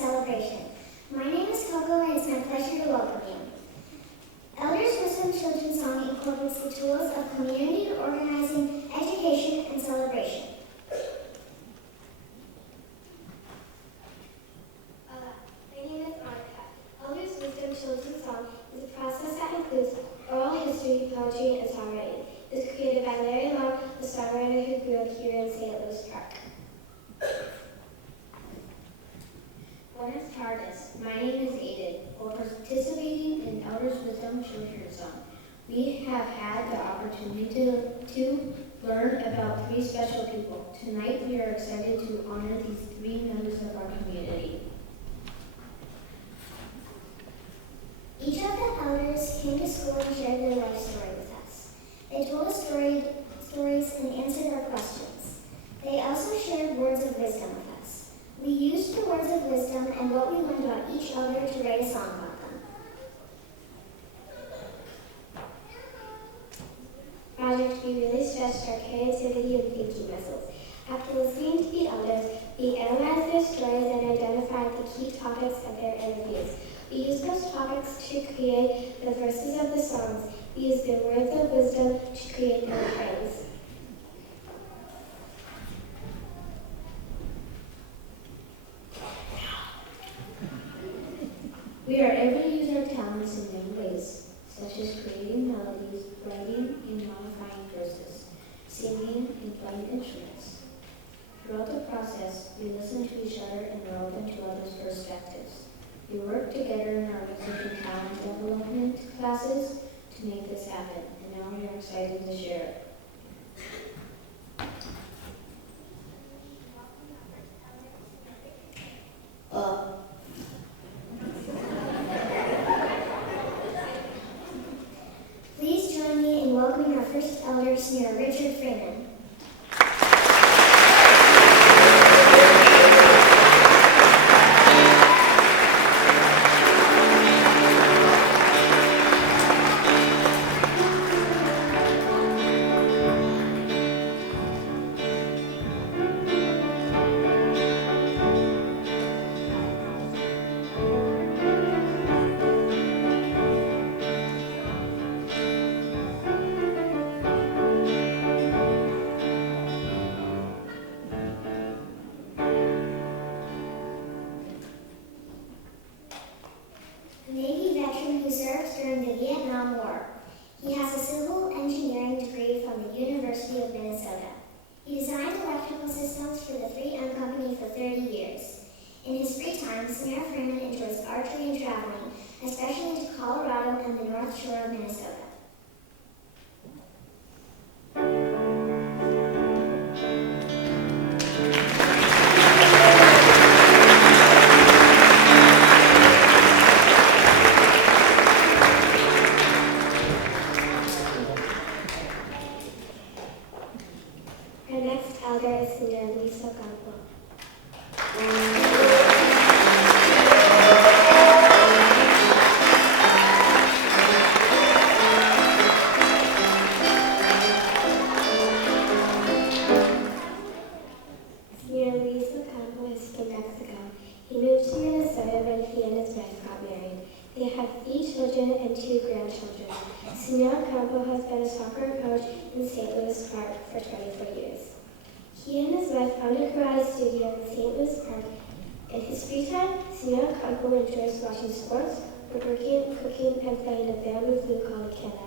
celebration. My name is Coco and it's my pleasure to welcome you. Elders Wisdom Children's Song incorporates the tools of community organizing, education, and celebration. My name is Monica. Elders Wisdom Children's Song is a process that includes oral history, poetry, and songwriting. It was created by Larry Long, a songwriter who grew up here in St. Louis Park. Buenas tardes. My name is Aiden. While participating in Elders Wisdom Children's Song, we have had the opportunity to learn about three special people. Tonight we are excited to honor these three members of our community. Each of the elders came to school and shared their life story with us. They told us stories and answered our questions. They also shared words of wisdom with us. We used the words of wisdom and what we learned about each elder to write a song about them. Project, we really stretched our creativity and thinking muscles. After listening to the elders, we analyzed their stories and identified the key topics of their interviews. We used those topics to create the verses of the songs. We used their words of wisdom to create their refrains. We are able to use our talents in many ways, such as creating melodies, writing and modifying verses, singing and playing instruments. Throughout the process, we listen to each other and are open to others' perspectives. We work together in our music and talent development classes to make this happen, and now we are excited to share it. Please join me in welcoming our first elder, Senior Richard Freeman. Navy veteran who served during the Vietnam War. He has a civil engineering degree from the University of Minnesota. He designed electrical systems for the 3M Company for 30 years. In his free time, Senior Freeman enjoys archery and traveling, especially to Colorado and the North Shore of Minnesota. Our next elder is Senior Lisa Campo. Senior Lisa Campo is from Mexico. He moved to Minnesota when he and his wife got married. They have 3 children and 2 grandchildren. Senior Campo has been a soccer coach in St. Louis Park for 24 years. He and his wife own a karate studio in St. Louis Park. In his free time, Senior Campo enjoys watching sports, woodworking, cooking, and playing a bamboo flute called a kena.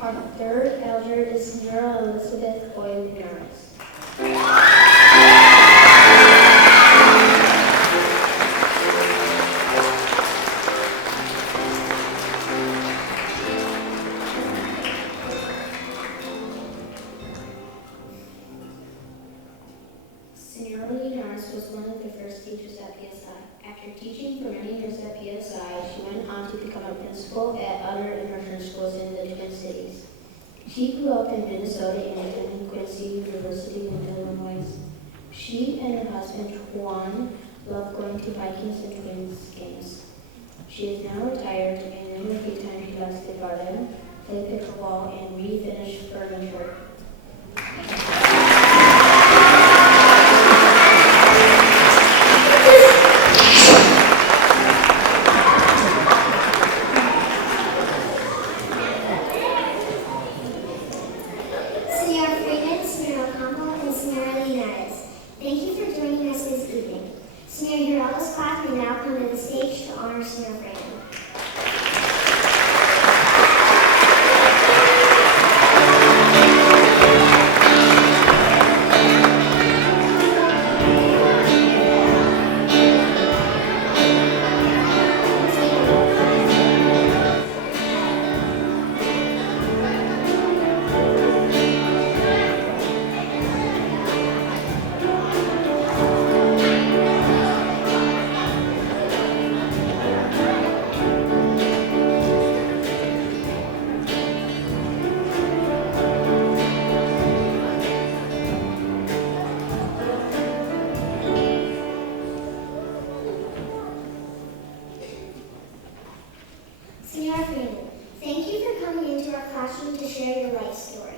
Our third elder is Senior Elizabeth Boyd-Linares. Senior Linares was one of the first teachers at PSI. After teaching for many years at PSI, she went on to become a principal at other immersion schools in the Twin Cities. She grew up in Minnesota and attended Quincy University in Illinois. She and her husband, Juan, love going to Vikings and Twins games. She is now retired, and in her free time she loves to garden, play pickleball, and refinish furniture. Senora Freeman, Senora Ocampo, and Senora Linares, thank you for joining us this evening. Senora Hirala's class may now come to the stage to honor Senora Freeman. Senora Freeman, thank you for coming into our classroom to share your life story.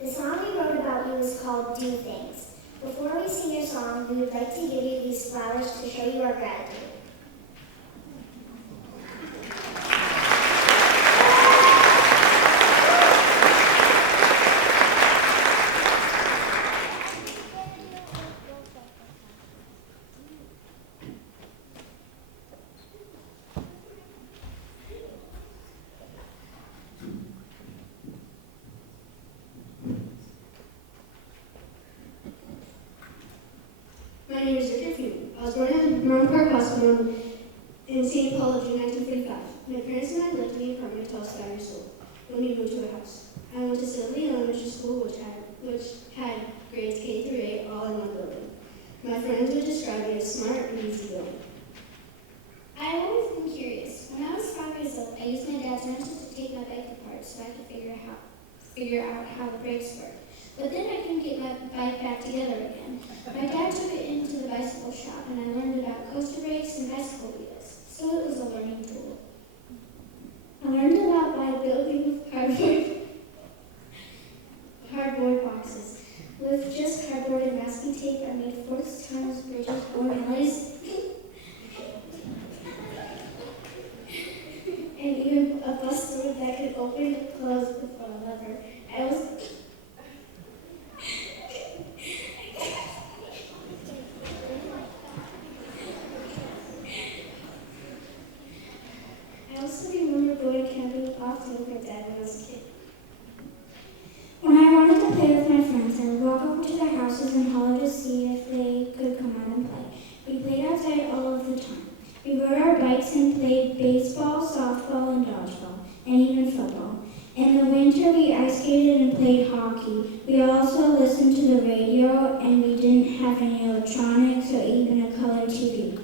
The song we wrote about you is called Do Things. Before we sing your song, we would like to give you these flowers to show you our gratitude. My name is Richard Few. I was born in Mountain Park Hospital in St. Paul in 1945. My parents and I lived in the apartment until I was 5 years old when we moved to a house. I went to Sylvie Elementary School, which had grades K through 8 all in one building. My friends would describe me as smart and easygoing. I've always been curious. When I was 5 years old, I used my dad's wrenches to take my bike apart so I could figure out how the brakes work. But then I couldn't get my bike back together again. My dad took it into the bicycle shop, and I learned about coaster brakes and bicycle wheels, so it was a learning tool. I learned a lot by building cardboard boxes. With just cardboard and masking tape, I made forts, tunnels, bridges, alleys, and even a bus door that could open and close with a lever. I also remember going camping often with my dad when I was a kid. When I wanted to play with my friends, I would walk over to their houses and holler to see if they could come out and play. We played outside all of the time. We rode our bikes and played baseball, softball, and dodgeball, and even football. In the winter, we ice skated and played hockey. We also listened to the radio, and we didn't have any electronics or even a color TV.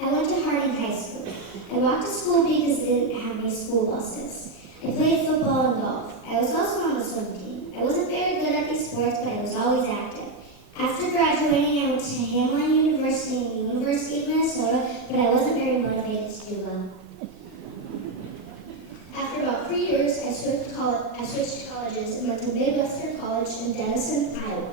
I went to Harding High School. I walked to school because they didn't have any school buses. I played football and golf. I was also on the swim team. I wasn't very good at these sports, but I was always active. After graduating, I went to Hamline University in the University of Minnesota, but I wasn't very motivated to do well. After about 3 years, I switched colleges and went to Midwestern College in Denison, Iowa.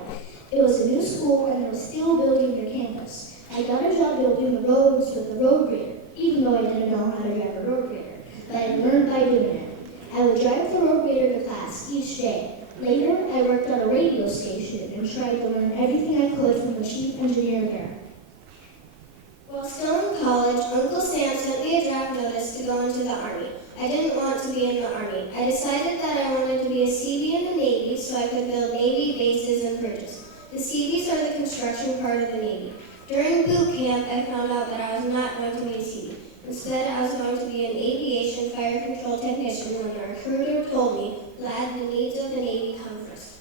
It was a new school, and they were still building their campus. I got a job building the roads with a road grader, even though I didn't know how to drive a road grader, but I learned by doing it. I would drive the road grader to class each day. Later, I worked on a radio station and tried to learn everything I could from the chief engineer there. While still in college, Uncle Sam sent me a draft notice to go into the Army. I didn't want to be in the Army. I decided that I wanted to be a Seabee in the Navy so I could build Navy bases and bridges. The Seabees are the construction part of the Navy. During boot camp, I found out that I was not going to be a Seabee. Instead, I was going to be an aviation fire control technician when the recruiter told me, "Lad, the needs of the Navy come first."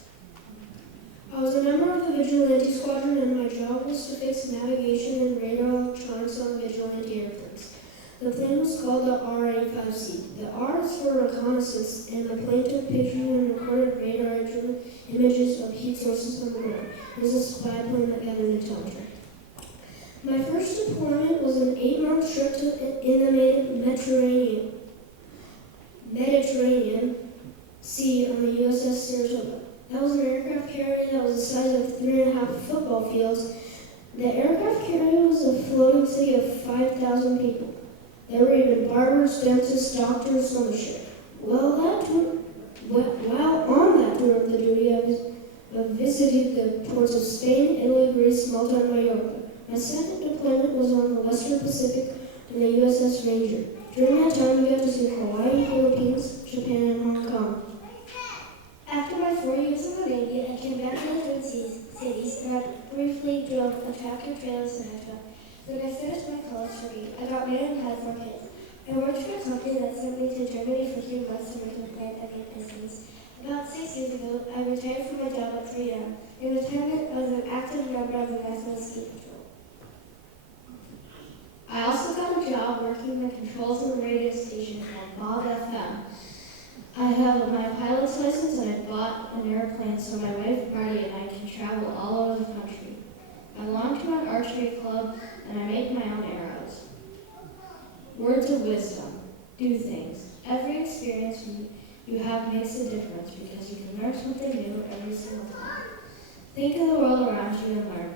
I was a member of the Vigilante Squadron, and my job was to fix navigation and radar electronics on Vigilante airplanes. The plane was called the R-85C. The R is for reconnaissance, and the plane took pictures and recorded radar images of heat sources on the ground. It was a spy plane that gathered intel track. My first deployment was an 8-month trip in the Mediterranean Sea on the USS Saratoga. That was an aircraft carrier that was the size of 3.5 football fields. The aircraft carrier was a floating city of 5,000 people. There were even barbers, dentists, doctors on the ship. While on that tour of the duty, I visited the ports of Spain, Italy, Greece, Malta, and Mallorca. My second deployment was on the Western Pacific in the USS Ranger. During that time, we got to see Hawaii, Philippines, Japan, and Hong Kong. After my 4 years in the Navy, I came back to the Twin Cities and I briefly drove a tractor trailer semester. When I finished my college degree, I got married and had 4 kids. I worked for a company that sent me to Germany for 3 months to work in a plant at the business. About 6 years ago, I retired from my job at 3M. In retirement, I was an active member of the National Ski Patrol. I also got a job working the controls of the radio station called Bob FM. I have my pilot's license and I bought an airplane so my wife Marty and I can travel all over the country. I belong to an archery club and I make my own arrows. Words of wisdom. Do things. Every experience you have makes a difference because you can learn something new every single time. Think of the world around you and learn from it.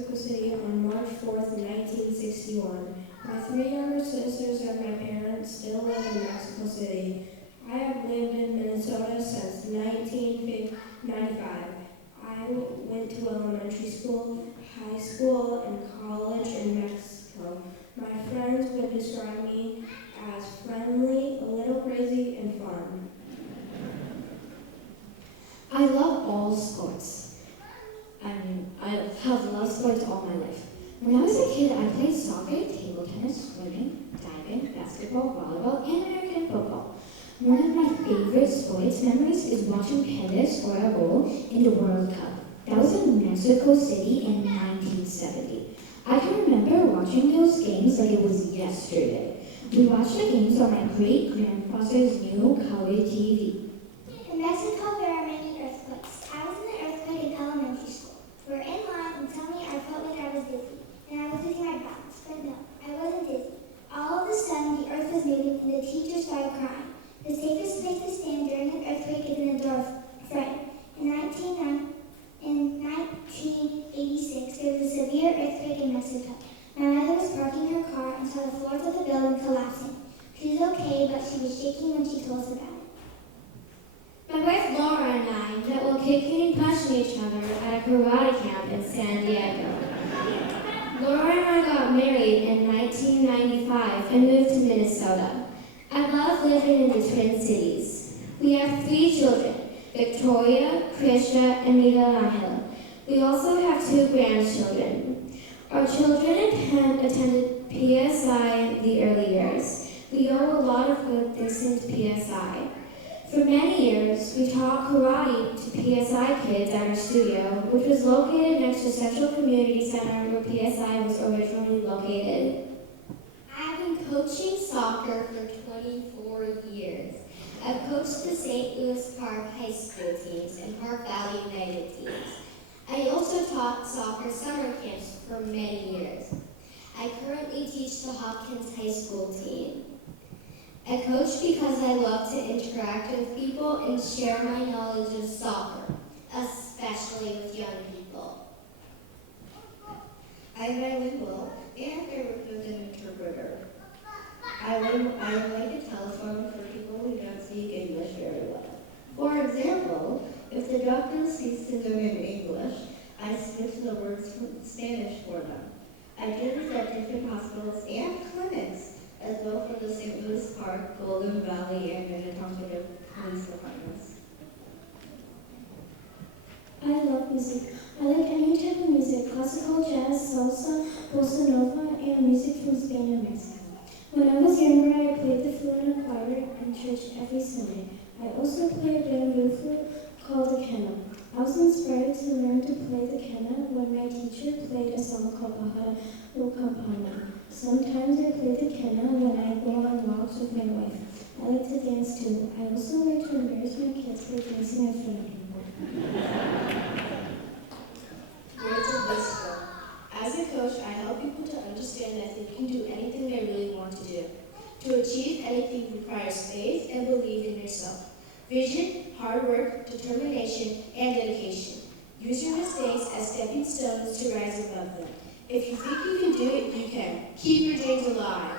Mexico City on March 4th, 1961. My three younger sisters and my parents still live in Mexico City. I have lived in Minnesota since 1995. I went to elementary school, high school, and college in Mexico. My friends would describe me as friendly, a little crazy, and fun. I love all sports. I have loved sports all my life. When I was a kid, I played soccer, table tennis, swimming, diving, basketball, volleyball, and American football. One of my favorite sports memories is watching Canada score a goal in the World Cup. That was in Mexico City in 1970. I can remember watching those games like it was yesterday. We watched the games on my great-grandfather's new color TV. In Mexico, there are many earthquakes. I was in an earthquake in elementary school. We were in line, and suddenly I felt like I was dizzy, and I was losing my balance. But no, I wasn't dizzy. All of a sudden, the earth was moving, and the teacher started crying. The safest place to stand during an earthquake is in a door frame. In 1986, there was a severe earthquake in Mexico. My mother was parking her car and saw the floors of the building collapsing. She was okay, but she was shaking when she told us about it. My wife Laura and I met while kicking and punching each other at a karate camp in San Diego. Laura and I got married in 1995 and moved to Minnesota. I love living in the Twin Cities. We have 3 children, Victoria, Krisha, and Miguel Angel. We also have 2 grandchildren. Our children attended PSI in the early years. We owe a lot of good things to PSI. For many years, we taught karate to PSI kids at our studio, which was located next to Central Community Center where PSI was originally located. I've been coaching soccer for 24 years. I've coached the St. Louis Park High School teams and Park Valley United teams. I also taught soccer summer camps for many years. I currently teach the Hopkins High School team. I coach because I love to interact with people and share my knowledge of soccer, especially with young people. I'm bilingual and I work as an interpreter. I would like a telephone for people who don't speak English very well. For example, if the doctor speaks to them in English, I switch the words from Spanish for them. I do this at different hospitals and clinics, as well for the St. Louis Park, Golden Valley, and Minnetonka police departments. I love music. I like any type of music, classical, jazz, salsa, bossa nova, and music from Spain and Mexico. When I was younger, I played the flute in a choir in church every Sunday. I also played a bamboo flute called a quena. I was inspired to learn to play the quena when my teacher played a song called Baja Campana. Sometimes I play the quena when I go on walks with my wife. I like to dance too. I also like to embarrass my kids by dancing in front of people. Words of wisdom. As a coach, I help people to understand that they can do anything they really want to do. To achieve anything requires faith and belief in yourself, vision, hard work, determination, and dedication. Use your mistakes as stepping stones to rise above them. If you think you can do it, you can. Keep your dreams alive.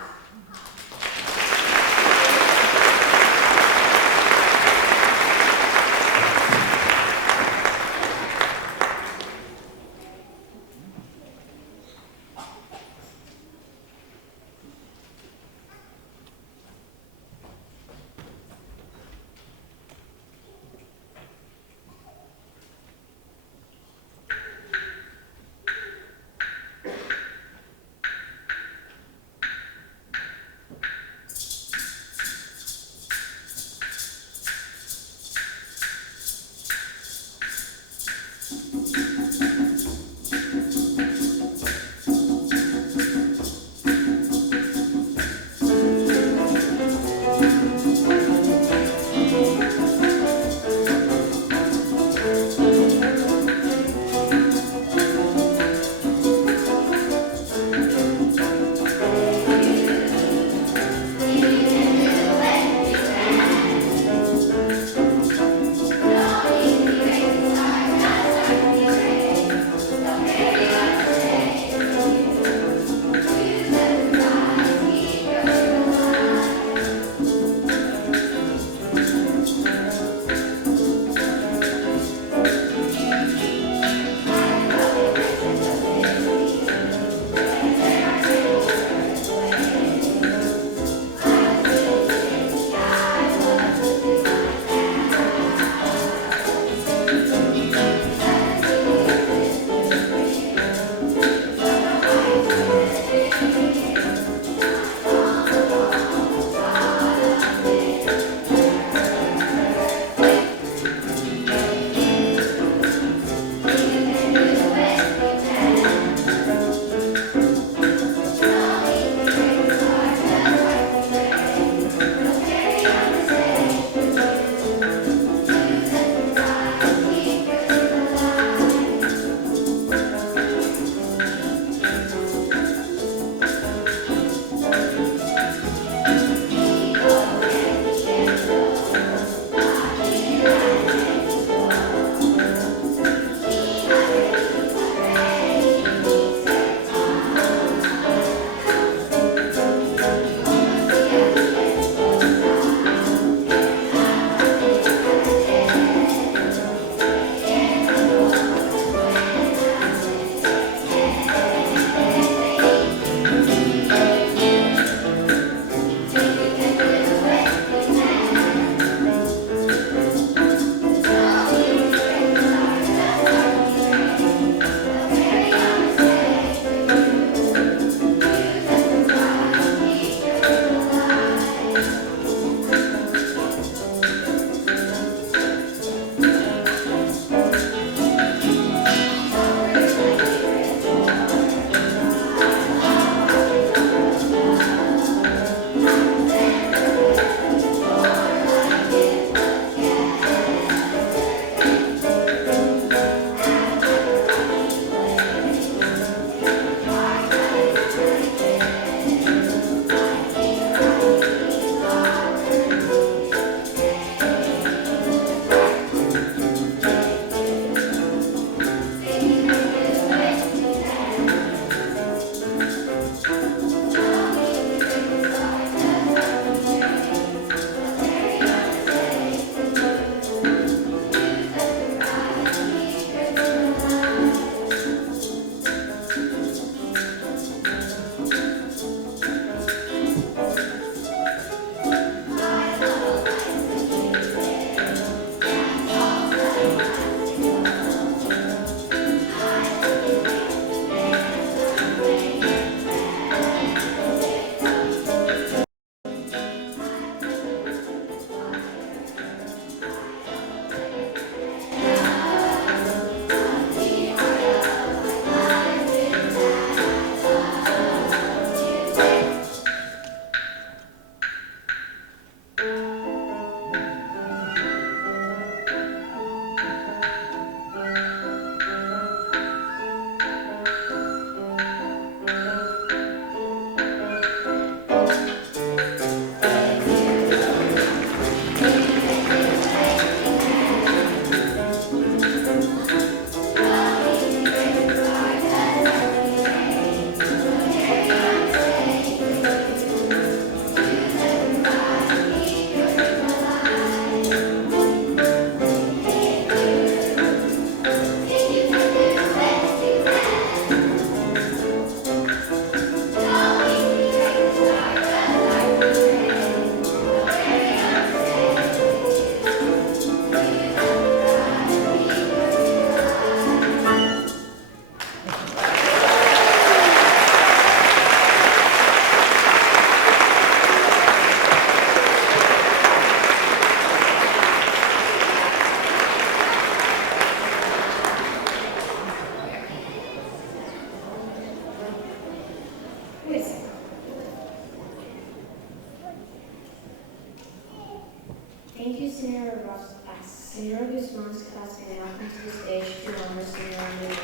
Senora Ross class. Senora Guzman's class may now come to the stage to honor Senora Luna.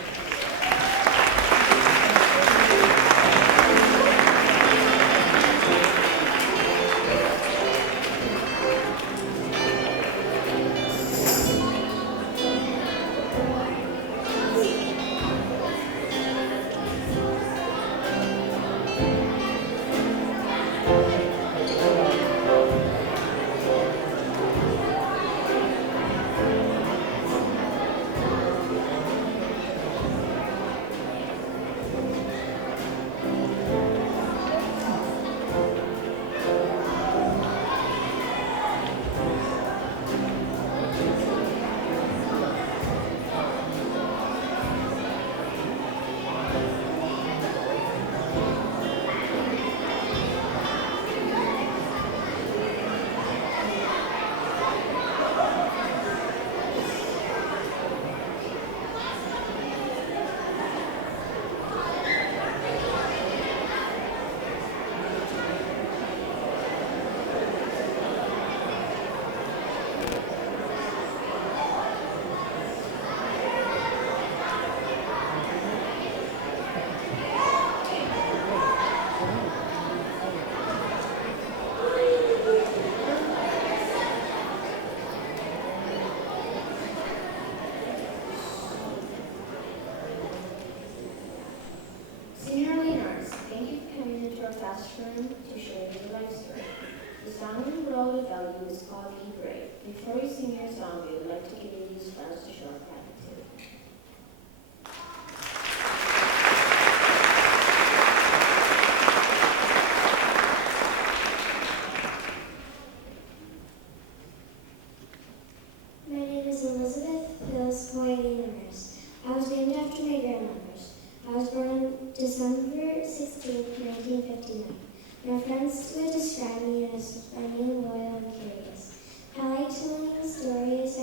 Senor Leonards, thank you for coming into our classroom to share your life story. The song we would all value is called Be Brave. Before we sing your song, we would like to give you these flowers to show our gratitude. My name is Elizabeth Phyllis Moyniers. I was named after my grandmothers. I was born on December 16, 1959. My friends would describe me as funny, loyal, and curious. I like telling stories.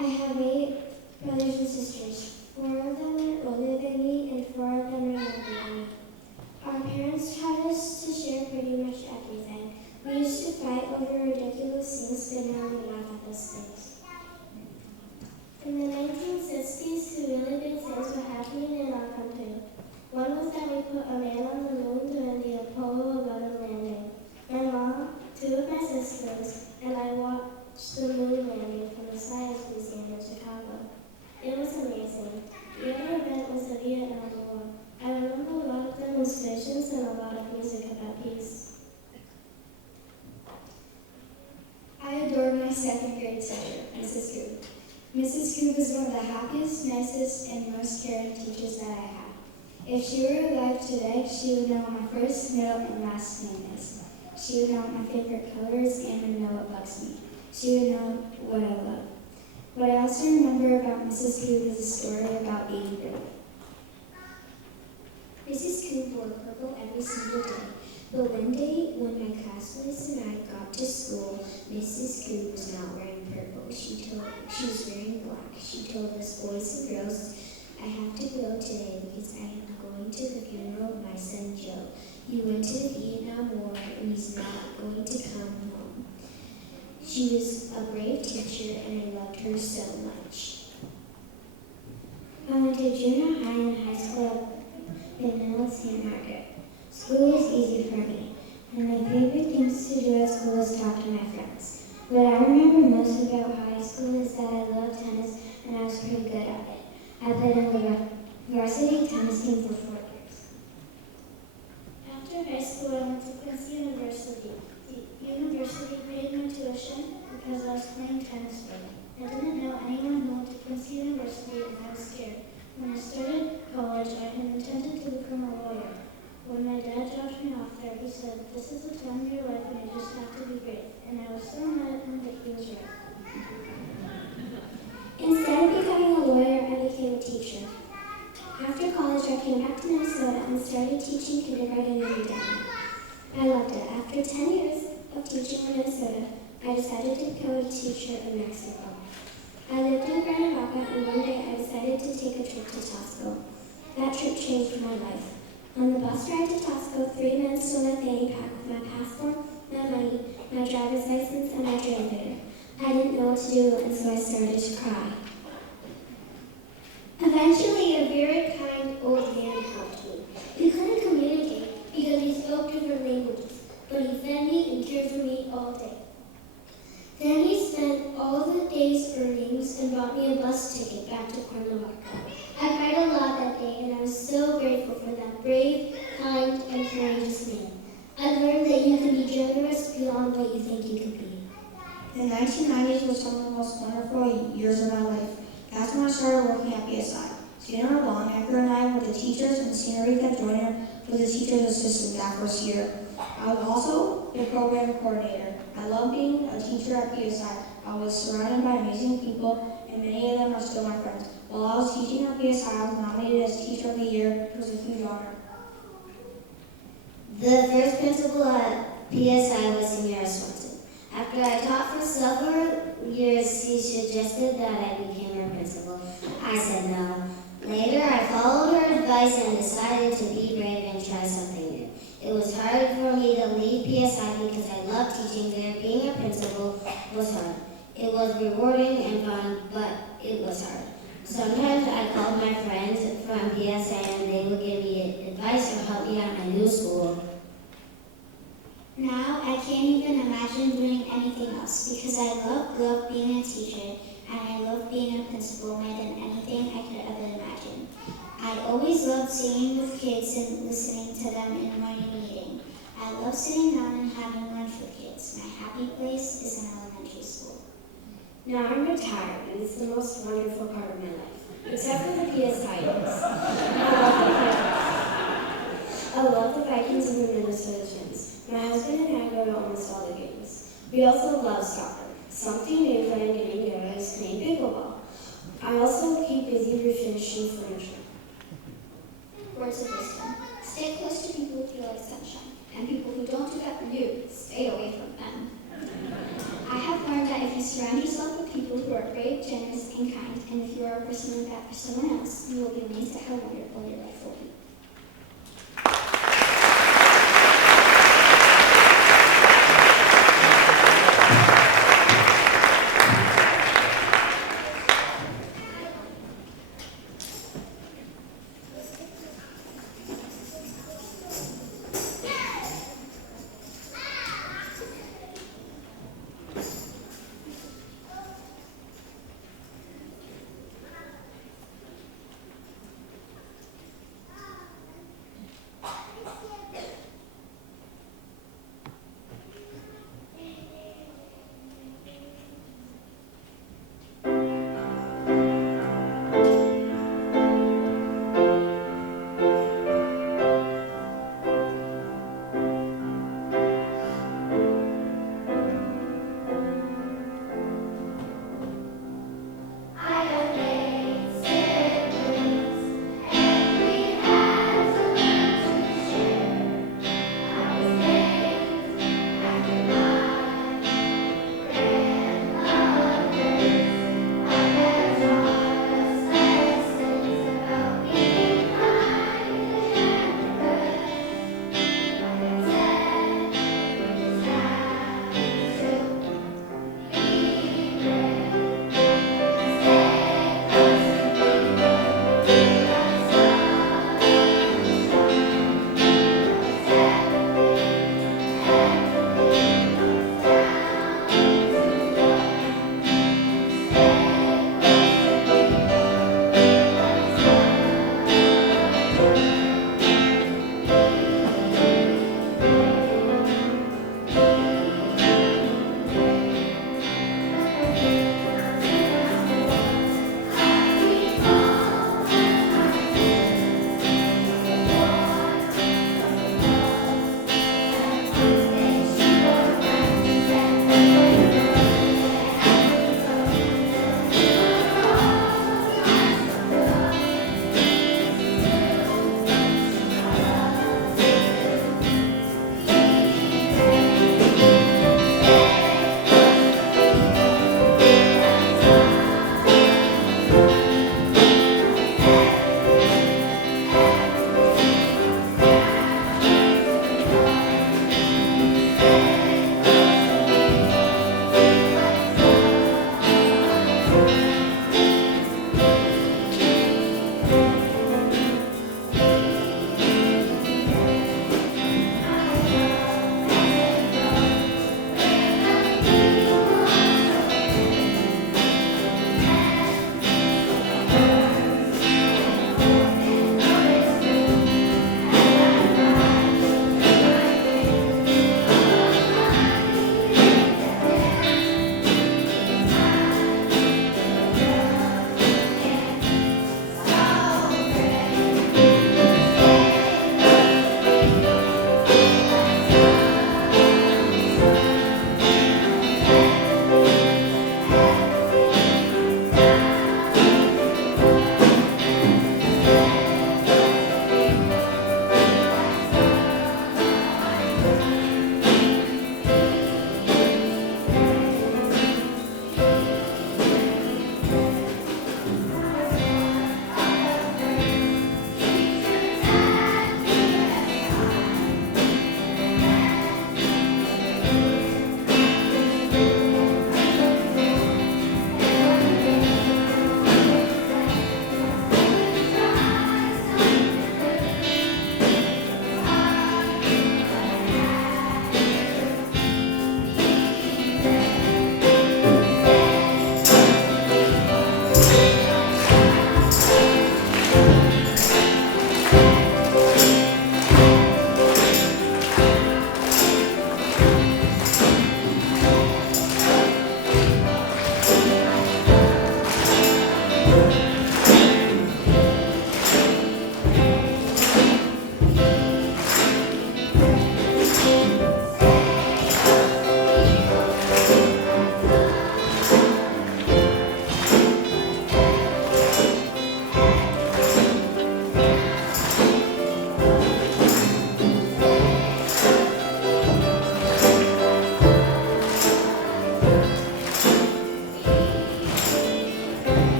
I have 8 brothers and sisters. 4 of them are older than me, and 4 of them are younger than me. Our parents taught us to share pretty much everything. We used to fight over ridiculous things, but now we laugh at those things. In the 1960s, 2 really big things were happening in our country. One was that we put a man on the moon during the Apollo 11 landing. My mom, 2 of my sisters, and I watched the moon landing from the Science Museum in Chicago. It was amazing. The other event was the Vietnam War. I remember a lot of demonstrations and a lot of music about peace. I adore my 2nd grade teacher, Mrs. Coop. Mrs. Coop is one of the happiest, nicest, and most caring teachers that I have. If she were alive today, she would know what my first, middle, and last name is. She would know what my favorite colors and would know what bugs me. She would know what I love. What I also remember about Mrs. Coop is a story about Baby Billy. Mrs. Coop wore purple every single day. But one day, when my classmates and I got to school, Mrs. Coop was not wearing purple. She was wearing black. She told us, boys and girls, I have to go today because I am going to the funeral of my son Joe. He went to the Vietnam War and he's not going to come home. She was a brave teacher and I loved her so much. I went to junior high and high school in Middle St. Margaret. School was easy for me, and my favorite things to do at school was talk to my friends. What I remember most about high school is that I loved tennis and I was pretty good at it. I played on the varsity tennis team for 4 years. After high school, I went to Quincy University. The university paid my tuition because I was playing tennis for them. I didn't know anyone who went to Quincy University and I was scared. When I started college, I had intended to become a lawyer. When my dad dropped me off there, he said, this is the time of your life and you just have to be brave. And I was so mad at him that he was right. Instead of becoming a lawyer, I became a teacher. After college, I came back to Minnesota and started teaching kindergarten in Denver. I loved it. After 10 years of teaching in Minnesota, I decided to become a teacher in Mexico. I lived in Grand Rapids, and one day I decided to take a trip to Tasco. That trip changed my life. On the bus ride to Tasco, 3 men stole my fanny pack with my passport, my money, my driver's license, and my translator. I didn't know what to do, and so I started to cry. Eventually, a very kind old man helped me. We couldn't communicate because he spoke different languages, but he fed me and cared for me all day. Then he spent all the day's earnings and bought me a bus ticket back to Cuernavaca. I cried a lot that day, and I was so grateful for that brave, kind, and courageous man. I learned that you can be generous beyond what you think you can be. The 1990s was some of the most wonderful years of my life. That's when I started working at PSI. Sooner or long, Edgar and I were the teachers, and Senorita Joyner was the teacher's assistant that first year. I was also the program coordinator. I loved being a teacher at PSI. I was surrounded by amazing people, and many of them are still my friends. While I was teaching at PSI, I was nominated as Teacher of the Year. It was a huge honor. The first principal at PSI was Immersion. After I taught for several years, she suggested that I became her principal. I said no. Later, I followed her advice and decided to be brave and try something new. It was hard for me to leave PSI because I loved teaching there. Being a principal was hard. It was rewarding and fun, but it was hard. Sometimes I called my friends from PSI and they would give me advice or help me at my new school. Now, I can't even imagine doing anything else because I love being a teacher and I love being a principal more than anything I could ever imagine. I always loved sitting with kids and listening to them in morning meeting. I love sitting down and having lunch with kids. My happy place is in elementary school. Now I'm retired, and it's the most wonderful part of my life, except for the PSI days. I love the Vikings and the Minnesota Twins. My husband and I go to almost all the games. We also love soccer. Something new that I'm getting good at is playing pickleball. I also keep busy refinishing furniture. Words of wisdom. Stay close to people who feel like sunshine, and people who don't do that for you, stay away from them. I have learned that if you surround yourself with people who are brave, generous, and kind, and if you are a person like that for someone else, you will be amazed at how wonderful your life will be.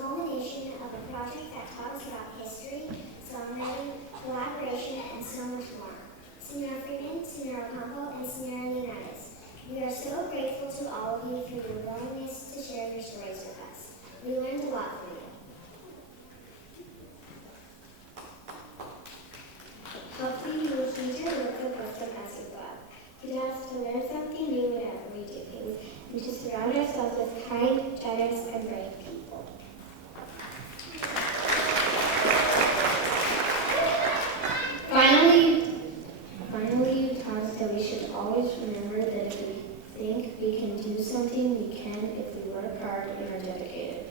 culmination of a project that taught us about history, songwriting, collaboration, and so much more. Senora Freeman, Senora Ocampo, and Senora Unitas, we are so grateful to all of you for your willingness to share your stories with us. We learned a lot from you. Hopefully you will heed your work of wisdom as you go out. We have to learn something new whenever we do things, and to surround ourselves with kind, generous, and brave people. Finally, you taught us that we should always remember that if we think we can do something, we can if we work hard and are dedicated.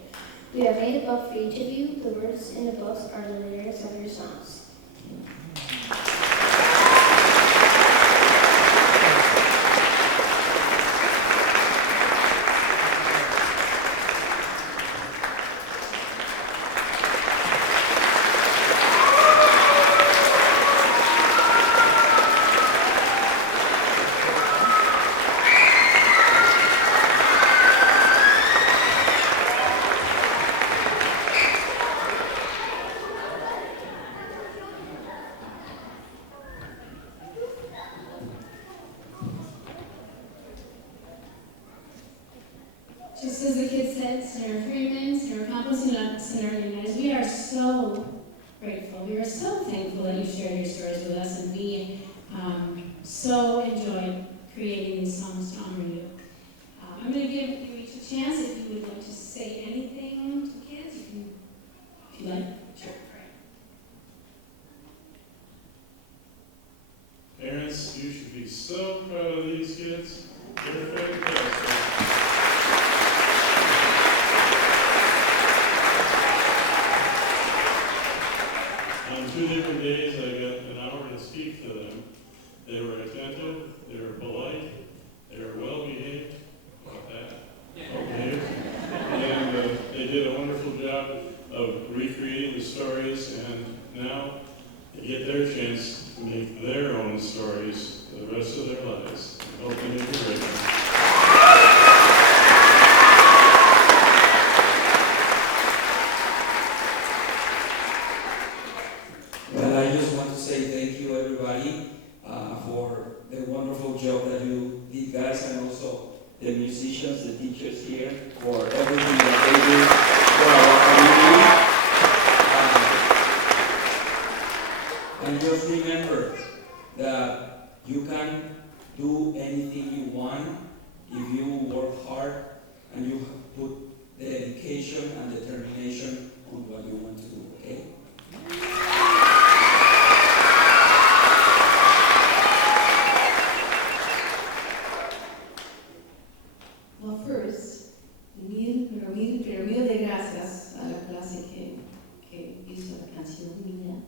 We have made a book for each of you. The words in the books are the lyrics of your songs. Just as the kids said, Senator Freeman, Senator Campos, Senator Unitas, we are so grateful. We are so thankful that you shared your stories with us, and we so enjoyed creating these songs to honor you. I'm going to give you each a chance. If you would like to say anything to kids, you can, if you like. Sure. Parents, you should be so proud of these kids. They're fantastic. On 2 different days, I got an hour to speak to them. They were attentive, they were polite, they were well behaved. About that? Okay. And they did a wonderful job of recreating the stories, and now they get their chance to make their own stories the rest of their lives. Hope they make a great one. Well, I just want to say thank you, everybody, for the wonderful job that you did, guys, and also the musicians, the teachers here, for everything that they do for our community. And just remember that you can do anything you want if you work hard and you put the dedication and determination on what you want to do, okay? Well, first, pero mil de gracias a la clase que hizo la canción mía.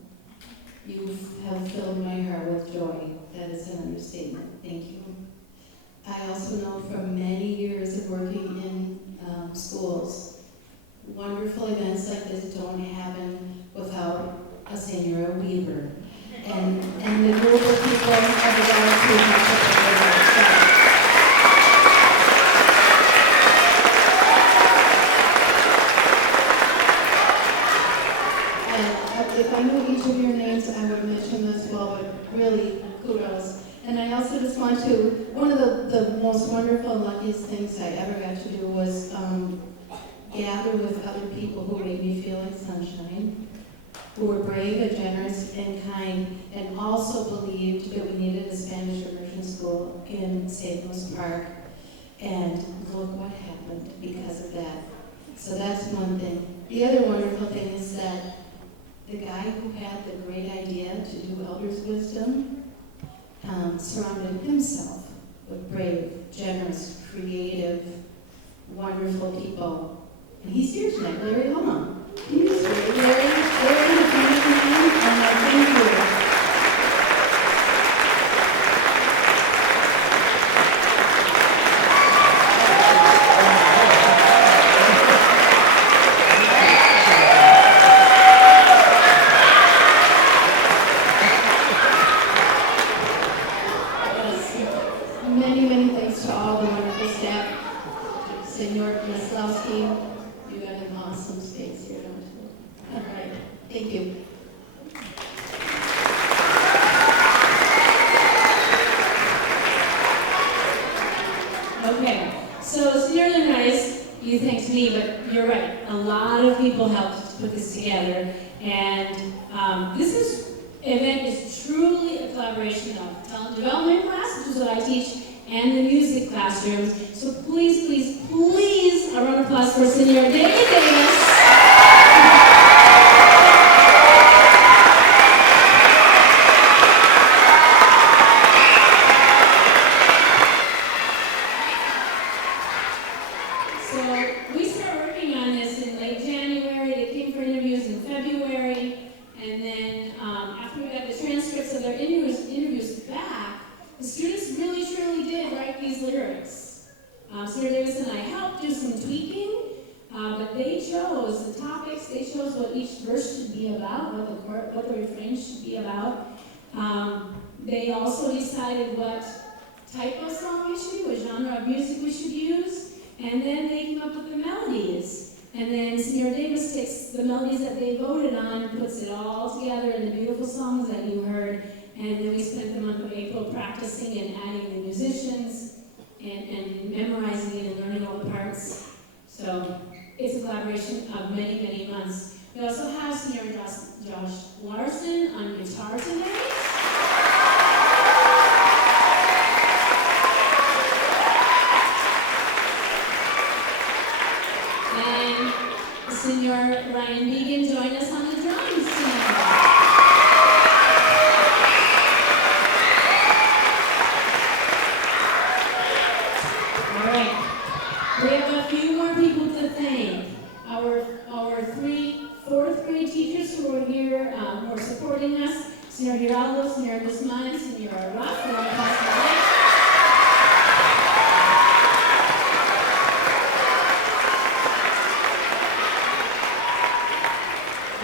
You have filled my heart with joy. That is an understatement. Thank you. I also know from many years of working in schools, wonderful events like this don't happen without a Senora Weaver. And the group of people of the arts who have such a great stuff. If I knew each of your names, I would mention them as well, but really, kudos. And I also just want to, one of the most wonderful and luckiest things I ever got to do was gather with other people who made me feel like sunshine, who were brave and generous and kind, and also believed that we needed a Spanish immersion school in St. Louis Park. And look what happened because of that. So that's one thing. The other wonderful thing is that the guy who had the great idea to do Elder's Wisdom surrounded himself with brave, generous, creative, wonderful people. And he's here tonight, Larry Long. He's here. Larry, the funny man, and I thank you. Many thanks to all the wonderful staff. Senor Maslowski, you got him on. awesome space here. All right, thank you. Okay, so senior alumni, you thanked me, but you're right. A lot of people helped put this together, and this event is truly a collaboration of talent development class, which is what I teach, and the music classrooms. So please, please, please, a round of applause for Senior David Davis. Senior Davis and I helped do some tweaking, but they chose the topics, they chose what each verse should be about, what the refrain should be about. They also decided what type of song it should be, what genre of music we should use, and then they came up with the melodies. And then Senior Davis takes the melodies that they voted on and puts it all together in the beautiful songs that you heard. And then we spent the month of April practicing and adding the musicians and memorizing it and learning all the parts. So it's a collaboration of many, many months. We also have Senior Josh Larson on guitar tonight. And Senior Ryan Began joined us on the drums tonight. We have a few more people to thank. Our fourth grade teachers who are here, who are supporting us. Senior Giraldo, Senior Guzman, Senior Rock, who are passing away.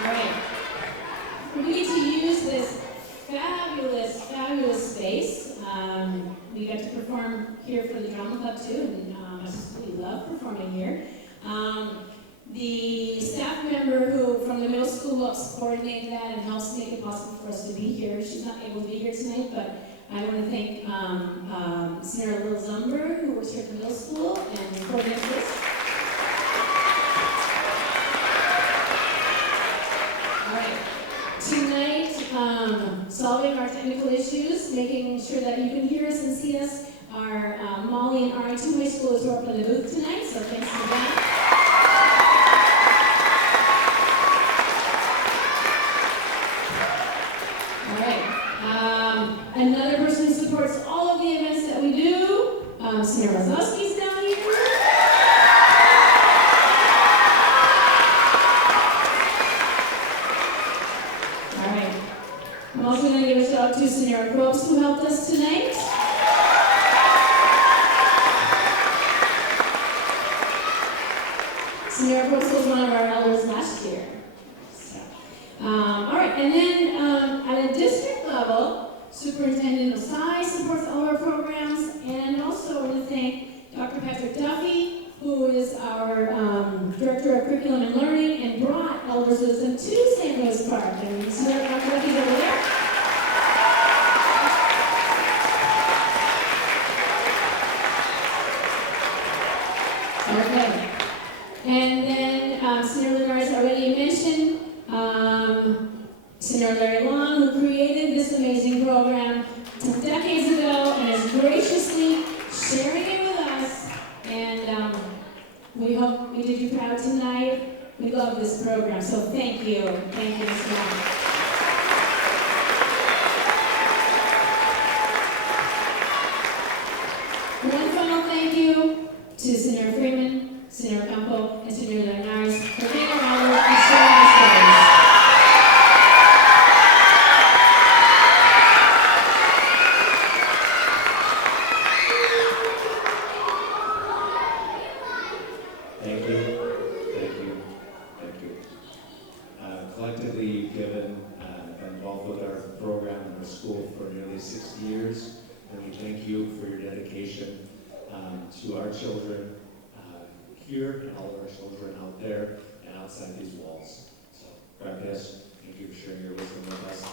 All right. We get to use this fabulous, fabulous space. We get to perform here for the drama club too, and we love performing here. The staff member who from the middle school helps coordinate that and helps make it possible for us to be here. She's not able to be here tonight, but I want to thank Senior Lil Zumber, who works here at the middle school and coordinates this. All right. Tonight, solving our technical issues, making sure that you can hear us and see us, are Molly and Ari, two high schoolers who are up in the booth tonight, so thanks for that. All right. Another person who supports all of the events that we do, Senior Wazowski's down here. All right. I'm also going to give a shout out to Senior Probst who helped us tonight. Senior Brooks was one of our elders last year. So, all right, and then at a district level, Superintendent Osai supports all our programs, and also I want to thank Dr. Patrick Duffy, who is our Director of Curriculum and Learning, and brought elders wisdom to St. Louis Park. And you see that Dr. Duffy's over there? Okay. And then Senior Linares already mentioned Senior Larry Long, who created this amazing program 2 decades ago and is graciously sharing it with us. And we hope we did you proud tonight. We love this program, so thank you. Thank you, Mr. Long. One final thank you to Senior Freeman, Senior Campo, and Senior Linares for being our elders and sharing our stories. Thank you. Collectively, you've given outside these walls. So, grandparents, thank you for sharing your wisdom with us.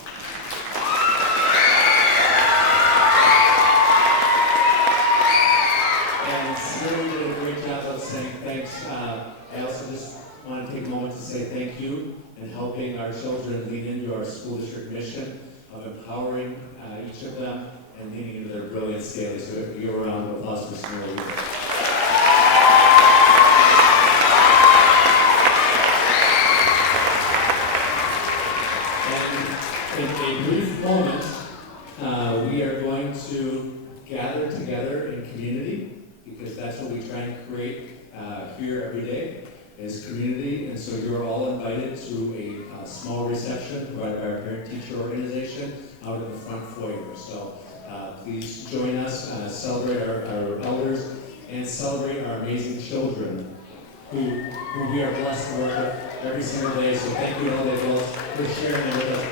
And Siri did a great job of saying thanks. I also just want to take a moment to say thank you in helping our children lean into our school district mission of empowering each of them and leaning into their brilliance daily. So if you give a round of applause for Siri. In a brief moment, we are going to gather together in community, because that's what we try and create here every day, is community. And so you're all invited to a small reception provided by our parent-teacher organization out in the front foyer. So please join us, celebrate our elders, and celebrate our amazing children who we are blessed to work with every single day. So thank you all the adults for sharing it with us.